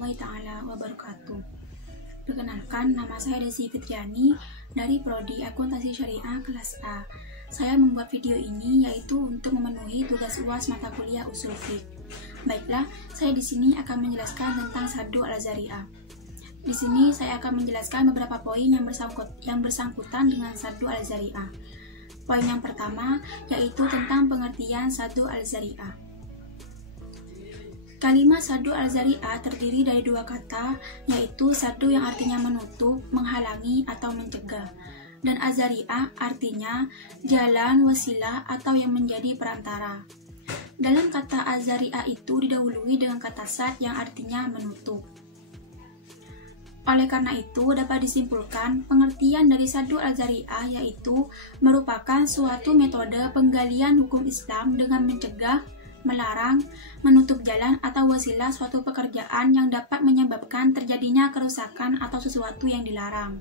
warahmatullahi taala wabarakatuh. Perkenalkan, nama saya Desi Fitriani dari Prodi Akuntansi Syariah kelas A. Saya membuat video ini yaitu untuk memenuhi tugas UAS mata kuliah Ushul Fiqh. Baiklah, saya di sini akan menjelaskan tentang Saddu al-Zari'ah. Di sini saya akan menjelaskan beberapa poin yang bersangkutan dengan Saddu al-Zari'ah. Poin yang pertama yaitu tentang pengertian Saddu al-Zari'ah. Kalimat Saddu al-Zari'ah terdiri dari dua kata, yaitu Saddu yang artinya menutup, menghalangi, atau mencegah, dan al-Zari'ah artinya jalan, wasilah, atau yang menjadi perantara. Dalam kata al-Zari'ah itu didahului dengan kata sad yang artinya menutup. Oleh karena itu, dapat disimpulkan pengertian dari Saddu al-Zari'ah yaitu merupakan suatu metode penggalian hukum Islam dengan mencegah, melarang, menutup jalan atau wasilah suatu pekerjaan yang dapat menyebabkan terjadinya kerusakan atau sesuatu yang dilarang.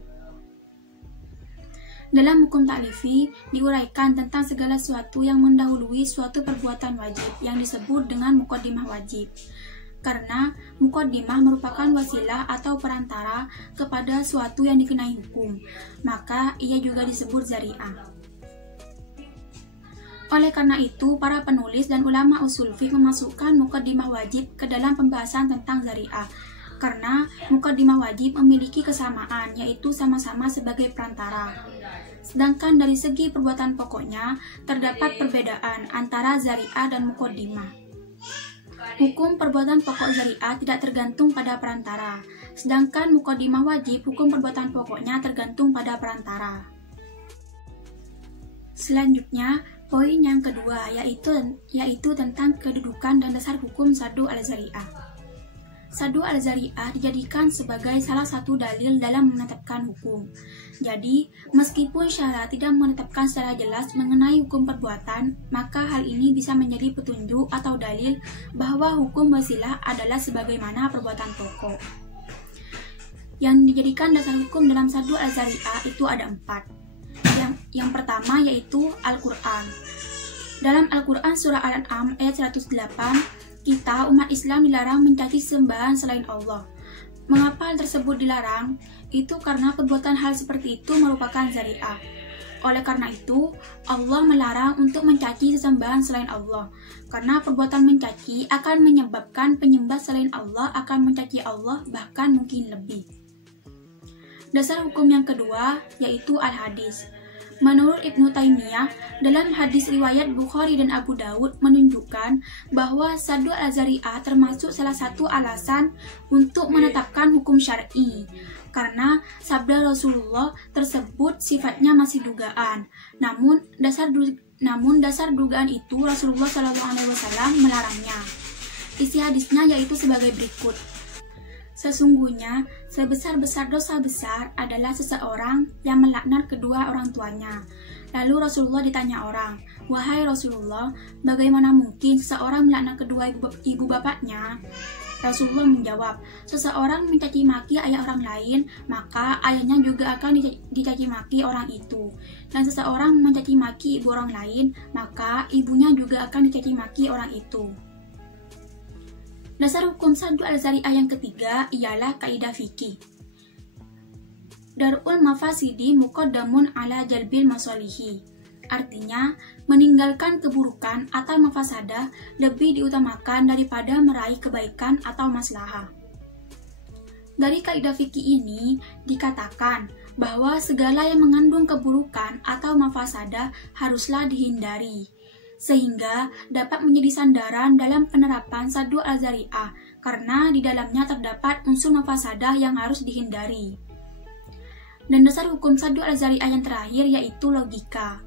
Dalam hukum ta'lifi diuraikan tentang segala sesuatu yang mendahului suatu perbuatan wajib yang disebut dengan muqaddimah wajib. Karena muqaddimah merupakan wasilah atau perantara kepada suatu yang dikenai hukum, maka ia juga disebut zari'ah. Oleh karena itu, para penulis dan ulama usul fiqh memasukkan muqaddimah wajib ke dalam pembahasan tentang zari'ah, karena muqaddimah wajib memiliki kesamaan, yaitu sama-sama sebagai perantara. Sedangkan dari segi perbuatan pokoknya, terdapat perbedaan antara zari'ah dan muqaddimah. Hukum perbuatan pokok zari'ah tidak tergantung pada perantara, sedangkan muqaddimah wajib hukum perbuatan pokoknya tergantung pada perantara. Selanjutnya, poin yang kedua yaitu tentang kedudukan dan dasar hukum Saddu al-Zari'ah. Saddu al-Zari'ah dijadikan sebagai salah satu dalil dalam menetapkan hukum. Jadi, meskipun syara tidak menetapkan secara jelas mengenai hukum perbuatan, maka hal ini bisa menjadi petunjuk atau dalil bahwa hukum wasilah adalah sebagaimana perbuatan pokok. Yang dijadikan dasar hukum dalam Saddu al-Zari'ah itu ada 4. Yang pertama yaitu Al-Quran. Dalam Al-Quran surah Al-An'am ayat 108, kita umat Islam dilarang mencaci sembahan selain Allah. Mengapa hal tersebut dilarang? Itu karena perbuatan hal seperti itu merupakan zari'ah. Oleh karena itu, Allah melarang untuk mencaci sesembahan selain Allah. Karena perbuatan mencaci akan menyebabkan penyembah selain Allah akan mencaci Allah, bahkan mungkin lebih. Dasar hukum yang kedua yaitu Al-Hadis. Menurut Ibnu Taimiyah, dalam hadis riwayat Bukhari dan Abu Daud menunjukkan bahwa Saddu al-Zari'ah termasuk salah satu alasan untuk menetapkan hukum syar'i. Karena sabda Rasulullah tersebut sifatnya masih dugaan. Namun dasar dugaan itu Rasulullah SAW melarangnya. Isi hadisnya yaitu sebagai berikut. Sesungguhnya, sebesar-besar dosa besar adalah seseorang yang melaknat kedua orang tuanya. Lalu Rasulullah ditanya orang, "Wahai Rasulullah, bagaimana mungkin seseorang melaknat kedua ibu bapaknya?" Rasulullah menjawab, "Seseorang mencaci maki ayah orang lain, maka ayahnya juga akan dicaci maki orang itu. Dan seseorang mencaci maki ibu orang lain, maka ibunya juga akan dicaci maki orang itu." Dasar hukum Saddu al-Zari'ah yang ketiga ialah kaidah fikih. Dar'ul mafasidi muqaddamun ala jalbil masalihi. Artinya, meninggalkan keburukan atau mafasadah lebih diutamakan daripada meraih kebaikan atau maslahah. Dari kaidah fikih ini dikatakan bahwa segala yang mengandung keburukan atau mafasadah haruslah dihindari, sehingga dapat menjadi sandaran dalam penerapan Saddu al-Zari'ah karena di dalamnya terdapat unsur mafasadah yang harus dihindari. Dan dasar hukum Saddu al-Zari'ah yang terakhir yaitu logika.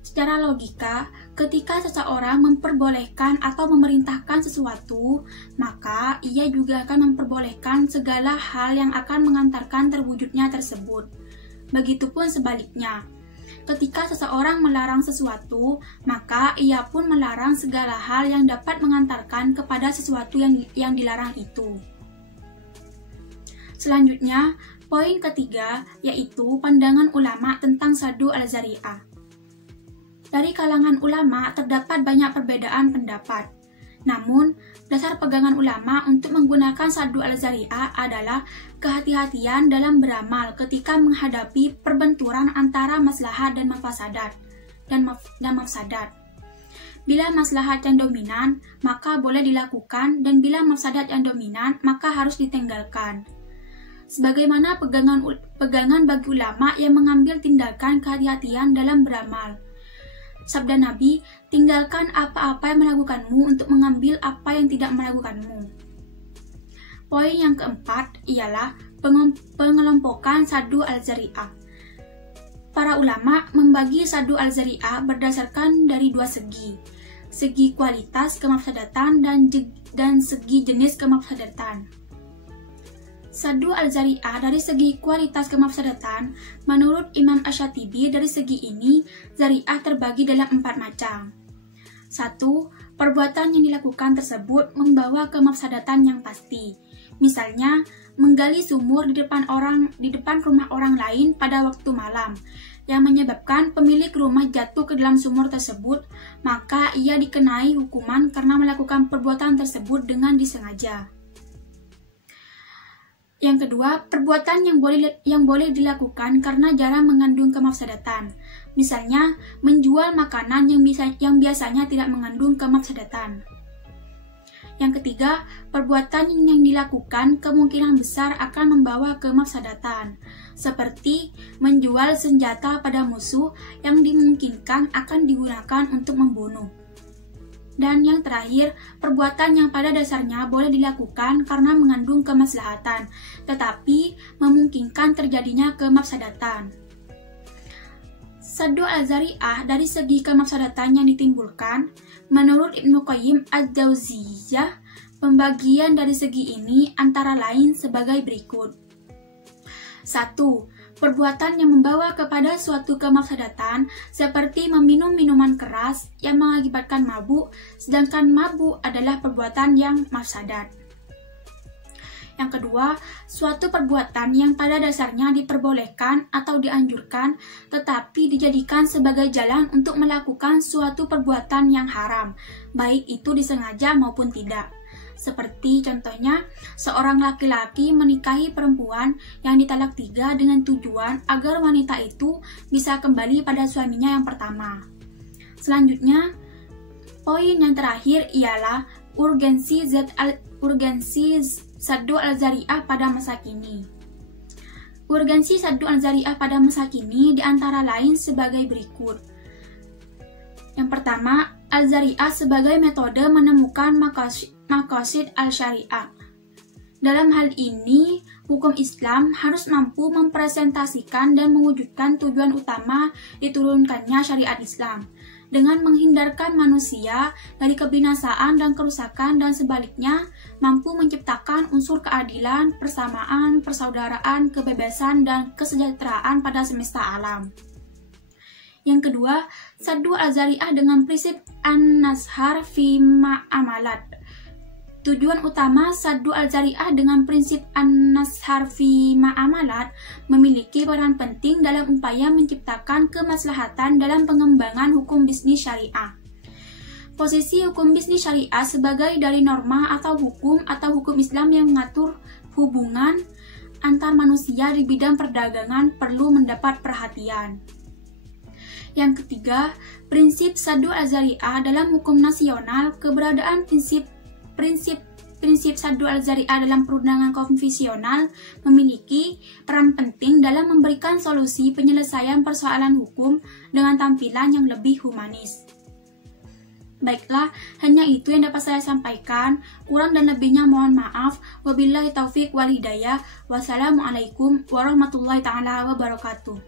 Secara logika, ketika seseorang memperbolehkan atau memerintahkan sesuatu, maka ia juga akan memperbolehkan segala hal yang akan mengantarkan terwujudnya tersebut. Begitupun sebaliknya. Ketika seseorang melarang sesuatu, maka ia pun melarang segala hal yang dapat mengantarkan kepada sesuatu yang dilarang itu. Selanjutnya, poin ketiga yaitu pandangan ulama tentang Saddu al-Zari'ah. Dari kalangan ulama terdapat banyak perbedaan pendapat. Namun, dasar pegangan ulama untuk menggunakan Saddu al-Zari'ah adalah kehati-hatian dalam beramal ketika menghadapi perbenturan antara maslahat dan mafsadat. Bila maslahat yang dominan, maka boleh dilakukan, dan bila mafsadat yang dominan, maka harus ditinggalkan. Sebagaimana pegangan bagi ulama yang mengambil tindakan kehati-hatian dalam beramal. Sabda Nabi, tinggalkan apa-apa yang meragukanmu untuk mengambil apa yang tidak meragukanmu. Poin yang keempat ialah pengelompokan Saddu al-Zari'ah. Para ulama membagi Saddu al-Zari'ah berdasarkan dari dua segi. Segi kualitas kemafsadatan dan segi jenis kemafsadatan. Saddu al-Zari'ah dari segi kualitas kemafsadatan, menurut Imam Asy-Syatibi, dari segi ini, Zari'ah terbagi dalam 4 macam. 1. Perbuatan yang dilakukan tersebut membawa kemafsadatan yang pasti. Misalnya, menggali sumur di depan rumah orang lain pada waktu malam, yang menyebabkan pemilik rumah jatuh ke dalam sumur tersebut, maka ia dikenai hukuman karena melakukan perbuatan tersebut dengan disengaja. Yang kedua, perbuatan yang boleh dilakukan karena jarang mengandung kemafsadatan. Misalnya, menjual makanan yang biasanya tidak mengandung kemafsadatan. Yang ketiga, perbuatan yang dilakukan kemungkinan besar akan membawa kemafsadatan, seperti menjual senjata pada musuh yang dimungkinkan akan digunakan untuk membunuh. Dan yang terakhir, perbuatan yang pada dasarnya boleh dilakukan karena mengandung kemaslahatan, tetapi memungkinkan terjadinya kemafsadatan. Saddu al-Zari'ah dari segi kemafsadatan yang ditimbulkan, menurut Ibnu Qayyim al-Jauziyah, pembagian dari segi ini antara lain sebagai berikut. 1. Perbuatan yang membawa kepada suatu kemafsadatan seperti meminum minuman keras yang mengakibatkan mabuk, sedangkan mabuk adalah perbuatan yang mafsadat. Yang kedua, suatu perbuatan yang pada dasarnya diperbolehkan atau dianjurkan tetapi dijadikan sebagai jalan untuk melakukan suatu perbuatan yang haram, baik itu disengaja maupun tidak. Seperti contohnya, seorang laki-laki menikahi perempuan yang ditalak 3 dengan tujuan agar wanita itu bisa kembali pada suaminya yang pertama. Selanjutnya, poin yang terakhir ialah urgensi Saddu al-Zari'ah pada masa kini. Urgensi Saddu al-Zari'ah pada masa kini diantara lain sebagai berikut. Yang pertama, al-Zari'ah sebagai metode menemukan maqasid al-syariah. Dalam hal ini, hukum Islam harus mampu mempresentasikan dan mewujudkan tujuan utama diturunkannya syariat Islam, dengan menghindarkan manusia dari kebinasaan dan kerusakan, dan sebaliknya mampu menciptakan unsur keadilan, persamaan, persaudaraan, kebebasan, dan kesejahteraan pada semesta alam. Yang kedua, Saddu al-Zari'ah dengan prinsip an-nashar fi ma'amalat. Tujuan utama Saddu al-Zari'ah dengan prinsip an-nashar fi ma'amalat memiliki peran penting dalam upaya menciptakan kemaslahatan dalam pengembangan hukum bisnis syariah. Posisi hukum bisnis syariah sebagai dari norma atau hukum Islam yang mengatur hubungan antar manusia di bidang perdagangan perlu mendapat perhatian. Yang ketiga, prinsip Saddu al-Zari'ah dalam hukum nasional. Keberadaan prinsip Saddu al-Zari'ah dalam perundangan konvensional memiliki peran penting dalam memberikan solusi penyelesaian persoalan hukum dengan tampilan yang lebih humanis. Baiklah, hanya itu yang dapat saya sampaikan. Kurang dan lebihnya mohon maaf. Wabillahi taufiq wal hidayah. Wassalamualaikum warahmatullahi taala wabarakatuh.